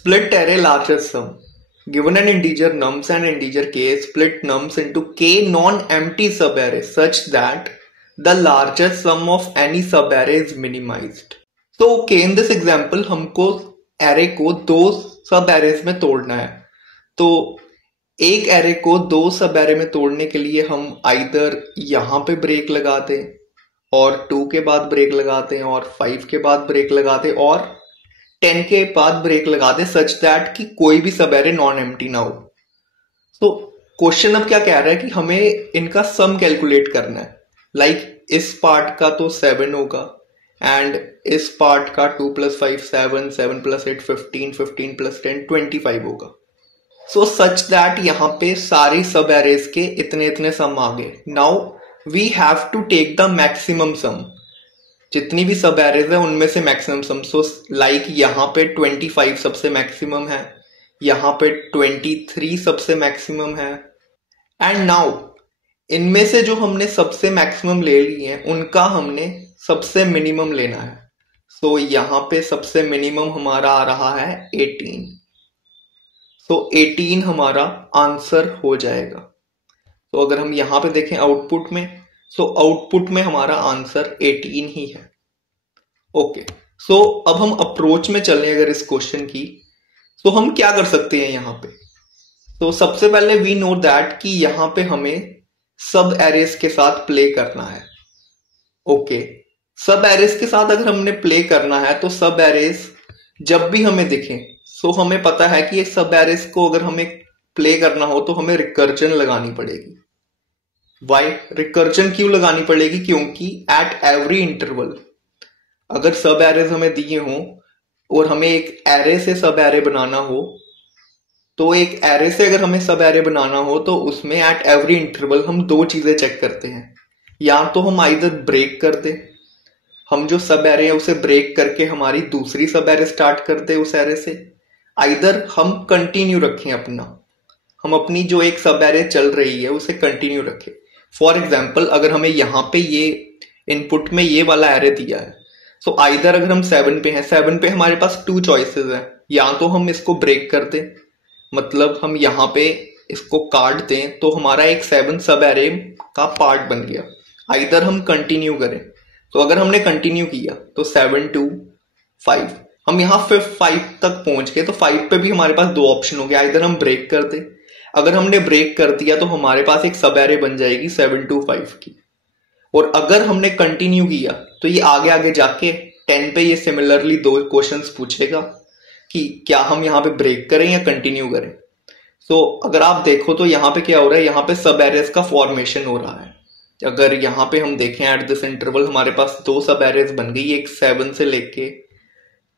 Split array largest sum. Given an integer nums and integer k, split nums into k non-empty subarrays such that the largest sum of any subarray is minimized. So okay, in this example हमको array को दो सब arrays में तोड़ना है. तो एक array को दो सब array में तोड़ने के लिए हम either यहाँ पे ब्रेक लगा दें और 2 के बाद ब्रेक लगा दें और 5 के बाद ब्रेक लगा दें और 10 के बाद ब्रेक लगा दे सच दैट कि कोई भी सब एरे नॉन एम्प्टी ना हो. तो क्वेश्चन अब क्या कह रहा है कि हमें इनका सम कैलकुलेट करना है. लाइक इस पार्ट का तो 7 होगा एंड इस पार्ट का 2 + 5 7, 7 + 8 15, 15 + 10 25 होगा. सो सच दैट यहाँ पे सारी सब एरेज के इतने इतने सम आ गए. Now we have to take the maximum sum. जितनी भी सब एरेज है उनमें से मैक्सिमम सम. सो लाइक यहाँ पे 25 सबसे मैक्सिमम है, यहाँ पे 23 सबसे मैक्सिमम है. एंड नाउ इनमें से जो हमने सबसे मैक्सिमम ले लिए हैं उनका हमने सबसे मिनिमम लेना है. सो यहाँ पे सबसे मिनिमम हमारा आ रहा है 18. सो 18 हमारा आंसर हो जाएगा. तो अगर हम यहाँ पे देखें आउटपुट में, सो आउटपुट में हमारा आंसर 18 ही है. ओके, सो अब हम अप्रोच में चलें अगर इस क्वेश्चन की, तो हम क्या कर सकते हैं यहाँ पे. तो सबसे पहले वी नो दैट कि यहाँ पे हमें सब एरेस के साथ प्ले करना है. ओके, सब एरेस के साथ अगर हमने प्ले करना है तो सब एरेस जब भी हमें दिखें, सो हमें पता है कि ये सब एरेस को अगर हमें प्ले करना हो तो हमें रिकर्जन लगानी पड़ेगी. वाई रिकर्जन क्यों लगानी पड़ेगी? क्योंकि एट एवरी इंटरवल अगर सब एरेज हमें दिए हों और हमें एक एरे से सब एरे बनाना हो, तो एक एरे से अगर हमें सब एरे बनाना हो तो उसमें एट एवरी इंटरवल हम दो चीजें चेक करते हैं. या तो हम आइदर ब्रेक कर दे, हम जो सब एरे है उसे ब्रेक करके हमारी दूसरी सब एरे स्टार्ट कर दे उस एरे से, आइदर हम कंटिन्यू रखें हम अपनी जो एक सब एरे चल रही है उसे कंटिन्यू रखें. फॉर एग्जाम्पल अगर हमें यहाँ पे ये इनपुट में ये वाला एरे दिया है, सो आइदर अगर हम 7 पे हैं, 7 पे हमारे पास 2 चॉइसेस हैं. या तो हम इसको ब्रेक कर दें, मतलब हम यहाँ पे इसको काट दें तो हमारा एक 7 सब एरे का पार्ट बन गया. आइदर हम कंटिन्यू करें, तो अगर हमने कंटिन्यू किया तो 7 to 5 हम यहाँ 5 तक पहुंच गए. तो 5 पे भी हमारे पास दो ऑप्शन हो गए, आइदर हम ब्रेक कर दें. अगर हमने ब्रेक कर दिया तो हमारे पास एक सब एरे बन जाएगी 7 to 5 की. और अगर हमने कंटिन्यू किया तो ये आगे आगे जाके 10 पे ये सिमिलरली दो क्वेश्चंस पूछेगा कि क्या हम यहाँ पे ब्रेक करें या कंटिन्यू करें. सो अगर आप देखो तो यहाँ पे क्या हो रहा है, यहाँ पे सब एरेज का फॉर्मेशन हो रहा है. अगर यहाँ पे हम देखें एट दिस इंटरवल हमारे पास दो सब एरेज बन गई, एक 7 से लेके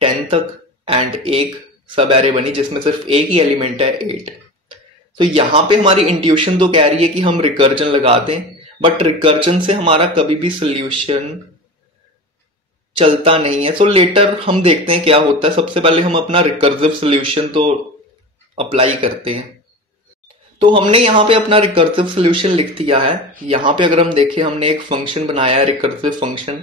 10 तक एंड एक सब एरे बनी जिसमें सिर्फ एक ही एलिमेंट है 8. तो यहाँ पे हमारी इंट्यूशन तो कह रही है कि हम रिकर्जन लगा दें, बट रिकर्जन से हमारा कभी भी सोल्यूशन चलता नहीं है. सो लेटर हम देखते हैं क्या होता है. सबसे पहले हम अपना रिकर्सिव सोल्यूशन तो अप्लाई करते हैं. तो हमने यहाँ पे अपना रिकर्सिव सोल्यूशन लिख दिया है. यहाँ पे अगर हम देखें हमने एक फंक्शन बनाया है recursive function,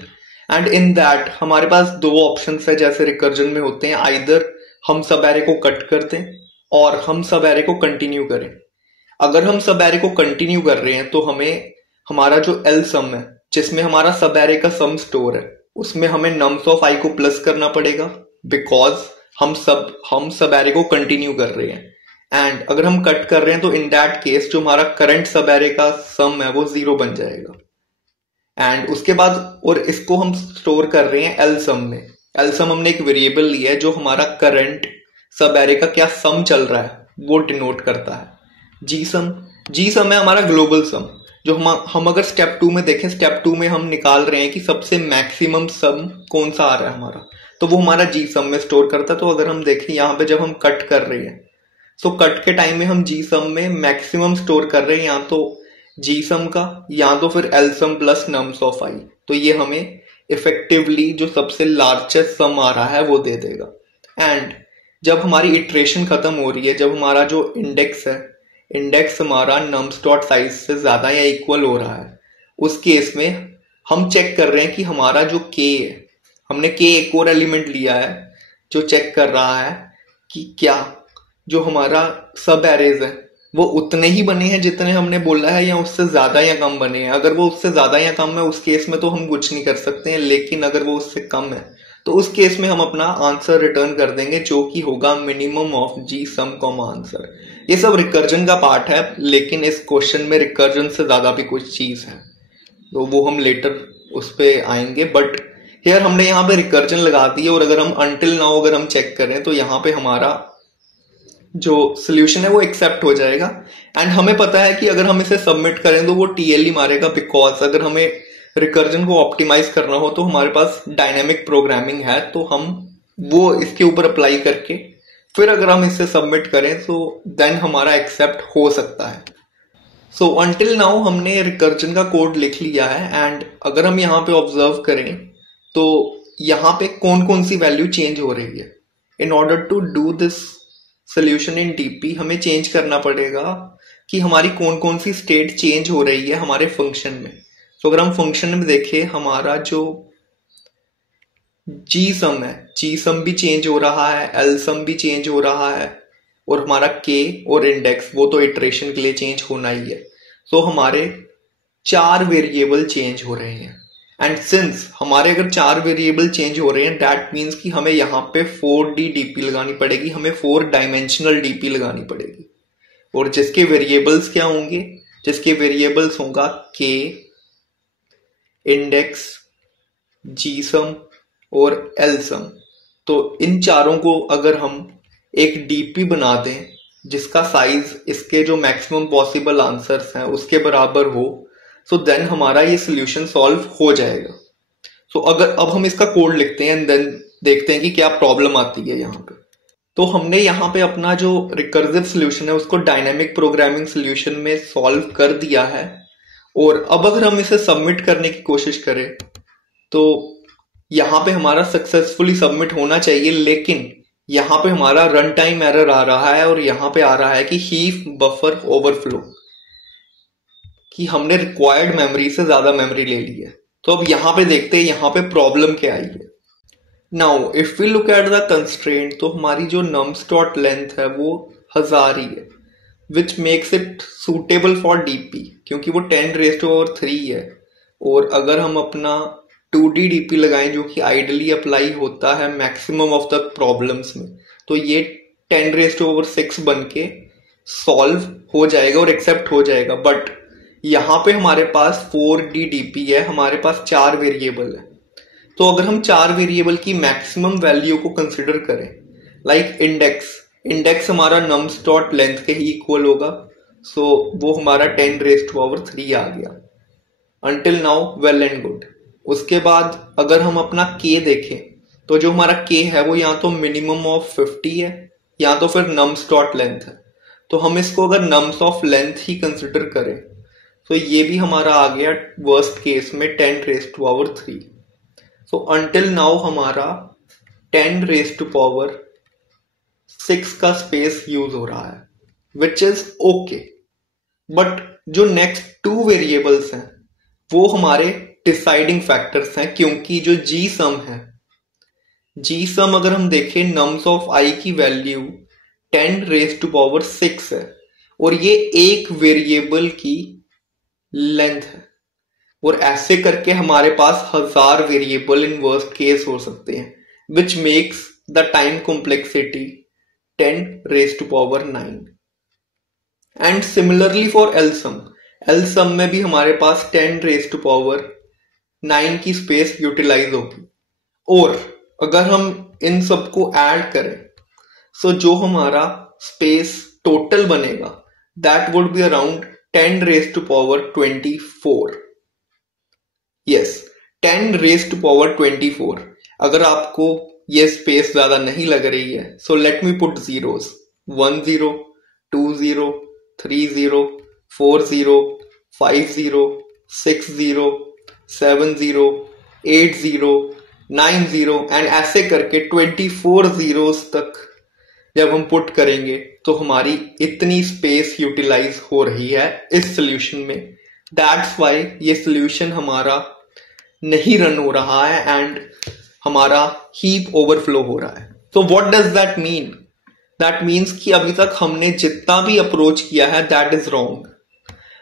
and in that हमारे पास दो ऑप्शंस है जैसे रिकर्जन में होते हैं. आइदर हम सब एरे को कट कर दें और हम सब एरे को कंटिन्यू करें. अगर हम सब एरे को कंटिन्यू कर रहे हैं तो हमें हमारा जो एल सम है जिसमें हमारा सब एरे का सम स्टोर है उसमें हमें नम्स ऑफ आई को प्लस करना पड़ेगा, बिकॉज हम सब एरे को कंटिन्यू कर रहे हैं. एंड अगर हम कट कर रहे हैं तो इन दैट केस जो हमारा करंट सब एरे का सम है वो 0 बन जाएगा. एंड उसके बाद और इसको हम स्टोर कर रहे हैं एल सम में. एल सम हमने एक वेरिएबल लिया है जो हमारा करंट सब एरे का क्या सम चल रहा है वो डिनोट करता है. जी सम है हमारा ग्लोबल सम. जो हम अगर स्टेप 2 में देखें, स्टेप 2 में हम निकाल रहे हैं कि सबसे मैक्सिमम सम कौन सा आ रहा है हमारा, तो वो हमारा जी सम में स्टोर करता है. तो अगर हम देखें यहाँ पे जब हम कट कर रहे हैं, सो कट के टाइम में हम जी सम में मैक्सिमम स्टोर कर रहे हैं या तो जी सम का या तो फिर L sum plus nums of I. तो ये हमें इफेक्टिवली जो सबसे लार्जेस्ट सम आ रहा है वो दे देगा. एंड जब हमारी इटरेशन खत्म हो रही है, जब हमारा जो इंडेक्स है, इंडेक्स हमारा नम्स डॉट साइज से ज्यादा या इक्वल हो रहा है, उस केस में हम चेक कर रहे हैं कि हमारा जो के है, हमने के एक और एलिमेंट लिया है जो चेक कर रहा है कि क्या जो हमारा सब एरेज है वो उतने ही बने हैं जितने हमने बोला है, या उससे ज्यादा या कम बने हैं। अगर वो उससे ज्यादा या कम है उस केस में तो हम कुछ नहीं कर सकते हैं, लेकिन अगर वो उससे कम है तो उस केस में हम अपना आंसर रिटर्न कर देंगे, जो कि होगा minimum of g sum comma answer. ये सब रिकर्जन का पार्ट है, लेकिन इस क्वेश्चन में रिकर्जन से ज्यादा भी कुछ चीज है, तो वो हम लेटर उस पे आएंगे। बट हियर हमने यहाँ पे रिकर्जन लगा दी है, और अगर हम अनटिल नाउ अगर हम चेक करें तो यहाँ पे हमारा जो सोल्यूशन है वो एक्सेप्ट हो जाएगा। एंड हमें पता है कि अगर हम इसे सबमिट करें तो वो टीएल ही मारेगा, बिकॉज अगर हमें रिकर्जन को ऑप्टिमाइज करना हो तो हमारे पास डायनेमिक प्रोग्रामिंग है, तो हम वो इसके ऊपर अप्लाई करके फिर अगर हम इसे सबमिट करें तो देन हमारा एक्सेप्ट हो सकता है। सो अंटिल नाउ हमने रिकर्जन का कोड लिख लिया है, एंड अगर हम यहाँ पे ऑब्जर्व करें तो यहाँ पे कौन कौन सी वैल्यू चेंज हो रही है। In order to do this solution in DP हमें चेंज करना पड़ेगा कि हमारी कौन कौन सी स्टेट चेंज हो रही है हमारे फंक्शन में। तो अगर हम फंक्शन में देखें, हमारा जो जी सम है, जी सम भी चेंज हो रहा है, एल सम भी चेंज हो रहा है, और हमारा के और इंडेक्स वो तो इटरेशन के लिए चेंज होना ही है। तो हमारे 4 वेरिएबल चेंज हो रहे हैं, एंड सिंस हमारे अगर 4 वेरिएबल चेंज हो रहे हैं दैट मीन्स कि हमें यहाँ पे 4D डीपी लगानी पड़ेगी, हमें 4 डायमेंशनल डीपी लगानी पड़ेगी। और जिसके वेरिएबल्स क्या होंगे, जिसके वेरिएबल्स होगा के, इंडेक्स, जीसम और एलसम। तो इन चारों को अगर हम एक डीपी बना दें जिसका साइज इसके जो मैक्सिमम पॉसिबल आंसर्स हैं उसके बराबर हो, सो देन हमारा ये सोल्यूशन सॉल्व हो जाएगा। सो अगर अब हम इसका कोड लिखते हैं एंड देन देखते हैं कि क्या प्रॉब्लम आती है यहाँ पे। तो हमने यहाँ पे अपना जो रिकर्सिव सोल्यूशन है उसको डायनेमिक प्रोग्रामिंग सोल्यूशन में सॉल्व कर दिया है, और अब अगर हम इसे सबमिट करने की कोशिश करें तो यहाँ पे हमारा सक्सेसफुली सबमिट होना चाहिए, लेकिन यहाँ पे हमारा रन टाइम एरर आ रहा है, और यहाँ पे आ रहा है कि हीप बफर ओवरफ्लो, कि हमने रिक्वायर्ड मेमोरी से ज्यादा मेमोरी ले ली है। तो अब यहाँ पे देखते हैं यहाँ पे प्रॉब्लम क्या आई है। Now if we look at the constraint, तो हमारी जो नम्स डॉट लेंथ है वो 1000 ही है, which makes it suitable for DP, क्योंकि वो 10⁻³ है। और अगर हम अपना 2D डीपी लगाएं जो कि आइडली अप्लाई होता है मैक्सिमम ऑफ द प्रॉब्लम्स में, तो ये 10⁻6 बन के सॉल्व हो जाएगा और एक्सेप्ट हो जाएगा। बट यहाँ पे हमारे पास 4D डीपी है, हमारे पास 4 वेरिएबल है। तो अगर हम 4 वेरिएबल की मैक्सिमम वैल्यू को कंसिडर करें, लाइक इंडेक्स हमारा नम्स डॉट लेंथ के ही इक्वल होगा, सो वो हमारा 10⁻³ आ गया। Until now well and good. उसके बाद अगर हम अपना के देखें तो जो हमारा के है वो या तो मिनिमम ऑफ 50 है या तो फिर नम्स डॉट लेंथ है। तो हम इसको अगर nums of length he consider करें तो ये भी हमारा आ गया वर्स्ट केस में 10⁻3। सो अंटिल नाउ हमारा 10⁻6 का स्पेस यूज हो रहा है, विच इज ओके। बट जो नेक्स्ट 2 वेरिएबल्स हैं वो हमारे डिसाइडिंग फैक्टर्स हैं, क्योंकि जो जी सम है, जी सम अगर हम देखें नम्स ऑफ आई की वैल्यू 10⁻6 है, और ये एक वेरिएबल की लेंथ है, और ऐसे करके हमारे पास 1000 वेरिएबल इन वर्स्ट केस हो सकते हैं, which makes the time complexity 10⁻9। And similarly for L sum में भी हमारे पास 10⁻9 की स्पेस यूटिलाइज होगी। और अगर हम इन सबको ऐड करें सो जो हमारा स्पेस टोटल बनेगा that would be around 10⁻24। Yes, 10⁻24। अगर आपको ये स्पेस ज्यादा नहीं लग रही है so let me put zeros, 10 20 30 40 50 60 70 80 90 and ऐसे करके 24 zeros तक जब हम पुट करेंगे तो हमारी इतनी स्पेस यूटिलाइज हो रही है इस सोल्यूशन में। दैट्स वाई ये सोल्यूशन हमारा नहीं रन हो रहा है एंड हमारा हीप ओवरफ्लो हो रहा है। So what does that mean? That means कि अभी तक हमने जितना भी अप्रोच किया है दैट इज रॉन्ग।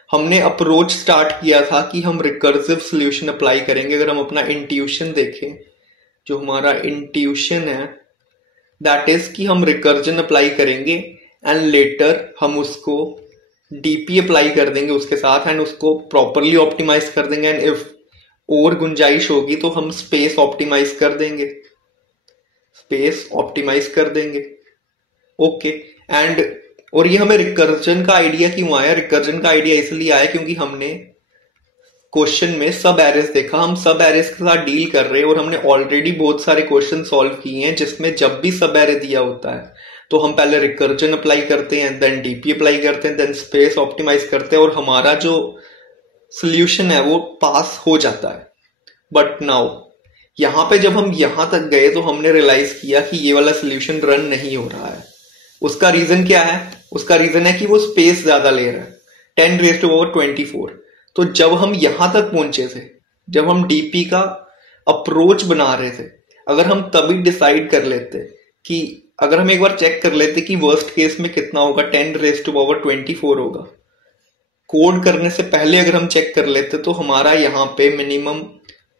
हमने अप्रोच स्टार्ट किया था कि हम रिकर्सिव सोल्यूशन अप्लाई करेंगे। अगर हम अपना इंट्यूशन देखें, जो हमारा इंट्यूशन है दैट इज कि हम रिकर्जन अप्लाई करेंगे एंड लेटर हम उसको डीपी अप्लाई कर देंगे उसके साथ एंड उसको प्रॉपरली ऑप्टिमाइज कर देंगे एंड इफ और गुंजाइश होगी तो हम स्पेस ऑप्टिमाइज कर देंगे, स्पेस ऑप्टिमाइज कर देंगे। ओके एंड और ये हमें रिकर्जन का आइडिया क्यों आया? रिकर्जन का आइडिया इसलिए आया क्योंकि हमने क्वेश्चन में सब एरेस देखा, हम सब एरेस के साथ डील कर रहे हैं और हमने ऑलरेडी बहुत सारे क्वेश्चन सॉल्व किए हैं जिसमें जब भी सब एरे दिया होता है तो हम पहले रिकर्जन अप्लाई करते हैं, देन डीपी अप्लाई करते हैं, देन स्पेस ऑप्टिमाइज करते हैं और हमारा जो सोल्यूशन है वो पास हो जाता है। बट नाउ यहां पे जब हम यहां तक गए तो हमने रियलाइज किया कि ये वाला सोल्यूशन रन नहीं हो रहा है। उसका रीजन क्या है? उसका रीजन है कि वो स्पेस ज्यादा ले रहा है, 10⁻24। तो जब हम यहां तक पहुंचे थे, जब हम डीपी का अप्रोच बना रहे थे, अगर हम तभी डिसाइड कर लेते कि अगर हम एक बार चेक कर लेते कि वर्स्ट केस में कितना होगा, 10⁻24 होगा, कोड करने से पहले अगर हम चेक कर लेते तो हमारा यहाँ पे मिनिमम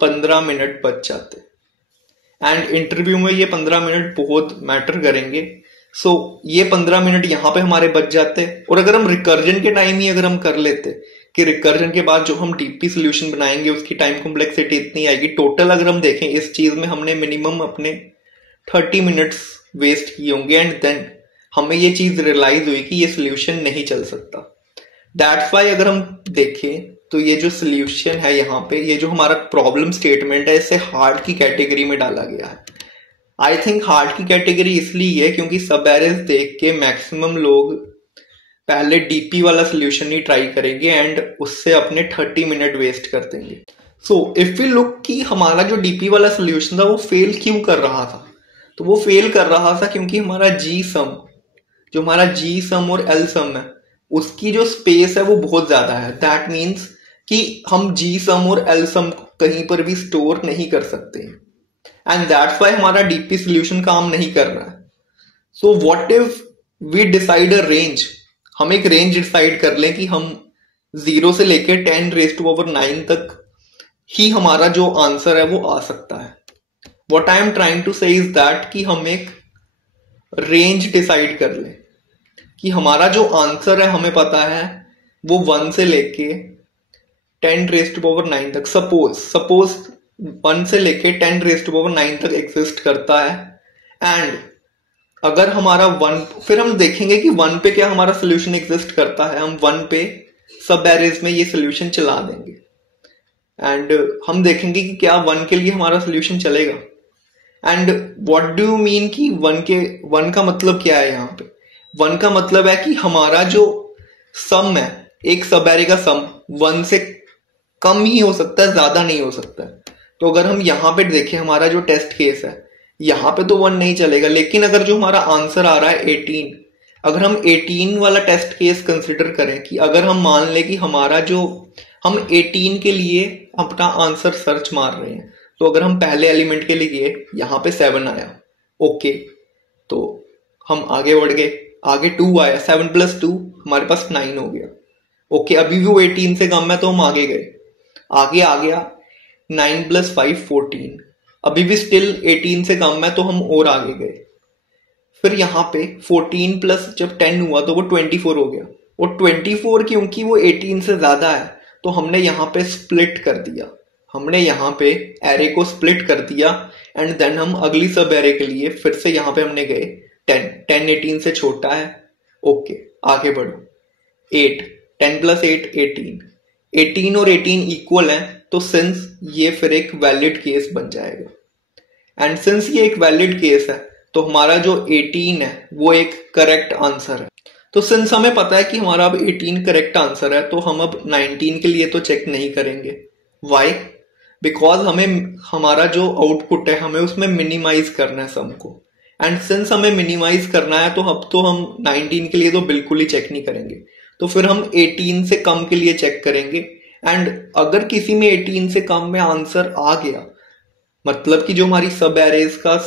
15 मिनट बच जाते। एंड इंटरव्यू में ये 15 मिनट बहुत मैटर करेंगे। सो ये 15 मिनट यहाँ पे हमारे बच जाते। और अगर हम रिकर्जन के टाइम ही अगर हम कर लेते कि रिकर्जन के बाद जो हम डीपी सोल्यूशन बनाएंगे उसकी टाइम कॉम्प्लेक्सिटी इतनी आएगी, टोटल अगर हम देखें इस चीज में हमने मिनिमम अपने 30 मिनट्स वेस्ट किए होंगे एंड देन हमें ये चीज रियलाइज हुई कि ये सोल्यूशन नहीं चल सकता। दैट्स वाई अगर हम देखें तो ये जो सोल्यूशन है यहाँ पे, ये जो हमारा प्रॉब्लम स्टेटमेंट है, इसे हार्ड की कैटेगरी में डाला गया है। आई थिंक हार्ड की कैटेगरी इसलिए है क्योंकि सब एरेस देख के मैक्सिमम लोग पहले डीपी वाला सोल्यूशन ही ट्राई करेंगे एंड उससे अपने 30 मिनट वेस्ट कर देंगे। सो इफ वी लुक कि हमारा जो डीपी वाला सोल्यूशन था वो फेल क्यों कर रहा था, तो वो फेल कर रहा था क्योंकि हमारा जी सम, जो हमारा जी सम और एल सम है, उसकी जो स्पेस है वो बहुत ज्यादा है। दैट मीन्स कि हम जी सम और एल सम कहीं पर भी स्टोर नहीं कर सकते एंड दैट्स वाई हमारा डीपी सोल्यूशन काम नहीं कर रहा है। So what if we decide a range, हम एक रेंज डिसाइड कर लें कि हम 0 से लेके 10⁻9 तक ही हमारा जो आंसर है वो आ सकता है। What I am trying to say is that कि हम एक रेंज डिसाइड कर लें कि हमारा जो आंसर है हमें पता है वो 1 से लेके 10⁻9 तक, सपोज 1 से लेके 10⁻9 तक एग्जिस्ट करता है। एंड अगर हमारा 1, फिर हम देखेंगे कि 1 पे क्या हमारा सोल्यूशन एग्जिस्ट करता है, हम 1 पे सब एरेज में ये सोल्यूशन चला देंगे एंड हम देखेंगे कि क्या 1 के लिए हमारा सोल्यूशन चलेगा। And what do you mean कि 1 का मतलब क्या है? यहाँ पे 1 का मतलब है कि हमारा जो सम है, एक सब एरे का सम 1 से कम ही हो सकता है, ज्यादा नहीं हो सकता है। तो अगर हम यहाँ पे देखें हमारा जो टेस्ट केस है, यहाँ पे तो 1 नहीं चलेगा, लेकिन अगर जो हमारा आंसर आ रहा है 18, अगर हम 18 वाला टेस्ट केस कंसिडर करें कि अगर हम मान लें कि हमारा जो हम 18 के लिए अपना आंसर सर्च मार रहे हैं, तो अगर हम पहले एलिमेंट के लिए गए, यहाँ पे 7 आया, ओके, तो हम आगे बढ़ गए, आगे 2 आया, 7 + 2 हमारे पास 9 हो गया, ओके, अभी भी वो 18 से कम है तो हम आगे गए, आगे आ गया 9 + 5 14, अभी भी स्टिल 18 से कम है तो हम और आगे गए। फिर यहाँ पे 14 प्लस जब 10 हुआ तो वो 24 हो गया, और 24 क्योंकि वो 18 से ज्यादा है तो हमने यहाँ पे स्प्लिट कर दिया, हमने यहाँ पे एरे को स्प्लिट कर दिया एंड देन हम अगली सब एरे के लिए फिर से यहाँ पे हमने गए 10 18 से छोटा है, ओके, आगे बढ़ो, 8 10 + 8 18 और 18 इक्वल है, तो सिंस ये फिर एक वैलिड केस बन जाएगा। एंड सिंस ये एक वैलिड केस है तो हमारा जो 18 है वो एक करेक्ट आंसर है। तो सिंस हमें पता है कि हमारा अब 18 करेक्ट आंसर है तो हम अब 19 के लिए तो चेक नहीं करेंगे। वाई? बिकॉज हमें हमारा जो आउटपुट है हमें उसमें मिनिमाइज करना है सम को, एंड सिंस हमें मिनिमाइज करना है तो अब तो हम 19 के लिए तो बिल्कुल ही चेक नहीं करेंगे, तो फिर हम 18 से कम के लिए चेक करेंगे। एंड अगर किसी में 18 से कम में आंसर आ गया, मतलब कि जो हमारी सब एरेज का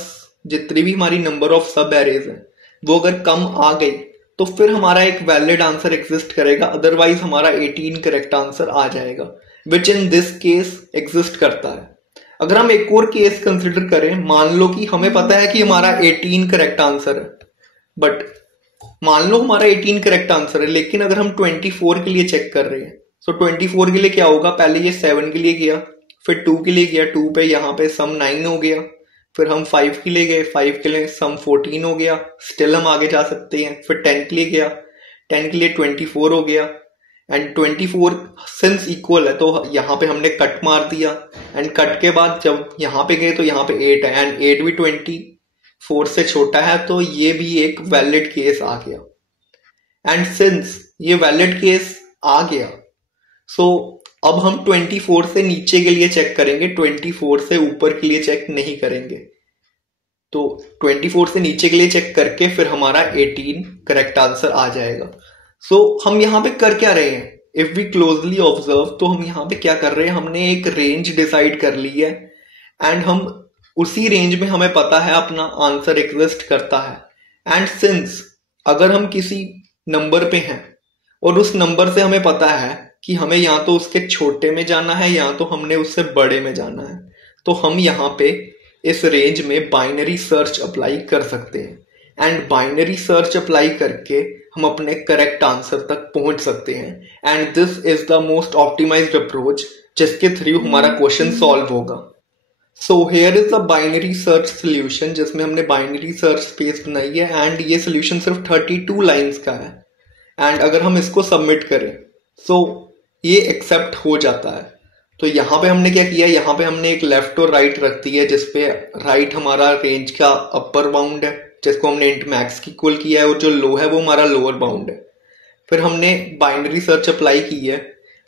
जितनी भी हमारी नंबर ऑफ सब एरेज है वो अगर कम आ गई तो फिर हमारा एक वैलिड आंसर एग्जिस्ट करेगा, अदरवाइज हमारा 18 करेक्ट आंसर आ जाएगा, विच इन दिस केस एग्जिस्ट करता है। अगर हम एक और केस कंसिडर करें, मान लो कि हमें पता है कि हमारा 18 करेक्ट आंसर है, बट मान लो हमारा 18 करेक्ट आंसर है, लेकिन अगर हम 24 के लिए चेक कर रहे हैं, तो 24 के लिए क्या होगा, पहले ये 7 के लिए गया, फिर 2 के लिए गया, 2 पे यहाँ पे सम 9 हो गया, फिर हम 5 के लिए गए, 5 के लिए सम 14 हो गया, स्टिल हम आगे जा सकते हैं, फिर 10 के लिए गया, 10 के लिए 24 हो गया, एंड 24 सिंस इक्वल है तो यहाँ पे हमने कट मार दिया, एंड कट के बाद जब यहाँ पे गए तो यहाँ पे 8 है, एंड 8 भी 24 से छोटा है, तो ये भी एक वैलिड केस आ गया। एंड सिंस ये वैलिड केस आ गया, सो अब हम 24 से नीचे के लिए चेक करेंगे, 24 से ऊपर के लिए चेक नहीं करेंगे। तो 24 से नीचे के लिए चेक करके फिर हमारा 18 करेक्ट आंसर आ जाएगा। सो हम यहाँ पे कर क्या रहे हैं, इफ वी क्लोजली ऑब्जर्व, तो हम यहाँ पे क्या कर रहे हैं, हमने एक रेंज डिसाइड कर ली है, एंड हम उसी रेंज में हमें पता है अपना आंसर एग्जिस्ट करता है। एंड सिंस अगर हम किसी नंबर पे हैं और उस नंबर से हमें पता है कि हमें या तो उसके छोटे में जाना है या तो हमने उससे बड़े में जाना है, तो हम यहाँ पे इस रेंज में बाइनरी सर्च अप्लाई कर सकते हैं, एंड बाइनरी सर्च अप्लाई करके हम अपने करेक्ट आंसर तक पहुंच सकते हैं। And this is the most optimised approach जिसके थ्रू हमारा क्वेश्चन सॉल्व होगा। So here is the binary search solution, जिसमें हमने बाइनरी सर्च स्पेस बनाई है, एंड ये सोल्यूशन सिर्फ 32 लाइंस का है, एंड अगर हम इसको सबमिट करें सो ये एक्सेप्ट हो जाता है। तो यहाँ पे हमने क्या किया, यहाँ पे हमने एक लेफ्ट और राइट रख दी है, जिसपे राइट हमारा रेंज का अपर बाउंड है जिसको हमने इंट मैक्स की इक्वल किया है, और जो लो है वो हमारा लोअर बाउंड है। फिर हमने बाइनरी सर्च अप्लाई की है,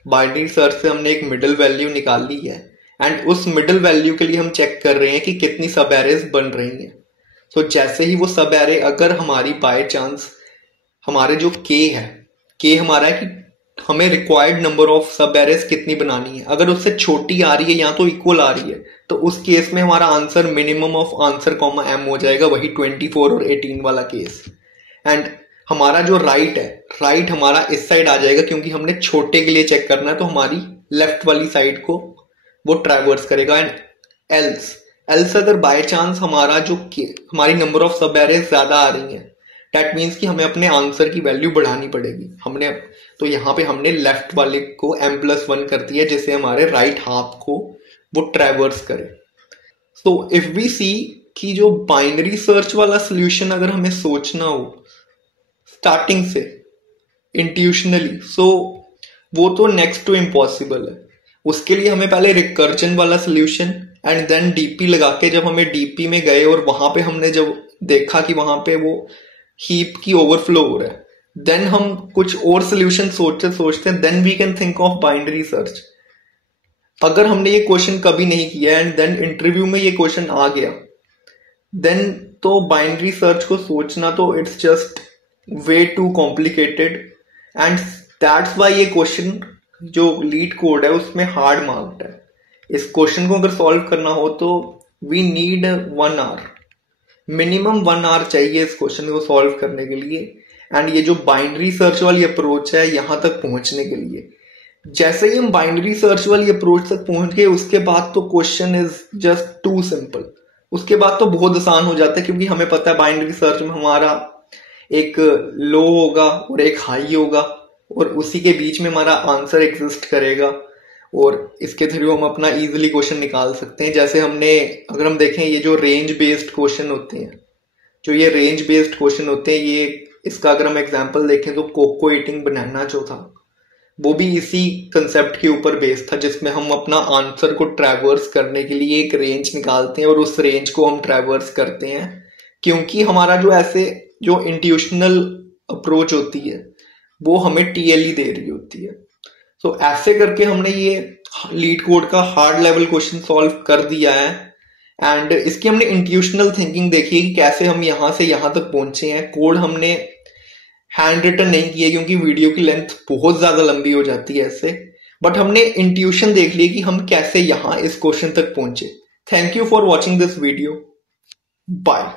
बाइनरी सर्च से हमने एक मिडिल वैल्यू निकाल ली है, एंड उस मिडिल वैल्यू के लिए हम चेक कर रहे हैं कि कितनी सब एरेज बन रही हैं। तो जैसे ही वो सब एरे अगर हमारी बाय चांस हमारे जो के हमारा है कि हमें रिक्वायर्ड नंबर ऑफ सब एरेज कितनी बनानी है, अगर उससे छोटी आ रही है या तो इक्वल आ रही है, तो उस केस में हमारा answer minimum of answer comma M हो जाएगा, वही 24 और 18 वाला केस। एंड हमारा जो राइट है, राइट हमारा इस साइड आ जाएगा, क्योंकि हमने छोटे के लिए चेक करना है, तो हमारी लेफ्ट वाली साइड को वो ट्रैवर्स करेगा। एंड एल्स अगर बाय चांस हमारा जो हमारी नंबर ऑफ सब एरेज ज्यादा आ रही है, दैट मीन्स कि हमें अपने आंसर की वैल्यू बढ़ानी पड़ेगी। तो यहाँ पे हमने लेफ्ट वाले को m+1 कर दिया, जिससे हमारे राइट हाफ को वो ट्रैवर्स करे। सो इफ वी सी कि जो बाइनरी सर्च वाला सोल्यूशन अगर हमें सोचना हो स्टार्टिंग से इंट्यूशनली, सो वो तो नेक्स्ट टू इम्पॉसिबल है। उसके लिए हमें पहले रिकर्जन वाला सोल्यूशन एंड देन डीपी लगा के, जब हमें डीपी में गए और वहां पे हमने जब देखा कि वहां पे वो हीप की ओवरफ्लो हो रहा है, देन हम कुछ और सोल्यूशन सोचते हैं, then we can think of binary search. अगर हमने ये क्वेश्चन कभी नहीं किया एंड देन इंटरव्यू में ये क्वेश्चन आ गया, देन तो बाइनरी सर्च को सोचना तो it's just way too complicated, and that's why ये क्वेश्चन जो लीड कोड है उसमें हार्ड मार्क्ड है। इस क्वेश्चन को अगर सॉल्व करना हो तो we need 1 hour, minimum 1 hour चाहिए इस क्वेश्चन को सॉल्व करने के लिए। एंड ये जो बाइनरी सर्च वाली अप्रोच है यहाँ तक पहुंचने के लिए, जैसे ही हम बाइनरी सर्च वाली अप्रोच तक पहुंच गए, उसके बाद तो question is just too simple. उसके बाद तो बहुत आसान हो जाता है, क्योंकि हमें पता है बाइनरी सर्च में हमारा एक लो होगा और एक हाई होगा, और उसी के बीच में हमारा आंसर एग्जिस्ट करेगा, और इसके थ्रू हम अपना इजीली क्वेश्चन निकाल सकते हैं। जैसे अगर हम देखें ये जो रेंज बेस्ड क्वेश्चन होते हैं, ये इसका अगर हम एग्जांपल देखें तो कोको ईटिंग बनाना जो था वो भी इसी कंसेप्ट के ऊपर बेस्ड था, जिसमें हम अपना आंसर को ट्रैवर्स करने के लिए एक रेंज निकालते हैं और उस रेंज को हम ट्रैवर्स करते हैं, क्योंकि हमारा जो इंट्यूशनल अप्रोच होती है वो हमें टीएलई दे रही होती है। तो ऐसे करके हमने ये लीड कोड का हार्ड लेवल क्वेश्चन सॉल्व कर दिया है, एंड इसकी हमने इंट्यूशनल थिंकिंग देखी कि कैसे हम यहां से यहां तक पहुंचे हैं। कोड हमने हैंड रिटन नहीं किया क्योंकि वीडियो की लेंथ बहुत ज्यादा लंबी हो जाती है ऐसे, बट हमने इंट्यूशन देख ली कि हम कैसे यहां इस क्वेश्चन तक पहुंचे। Thank you for watching this video, bye.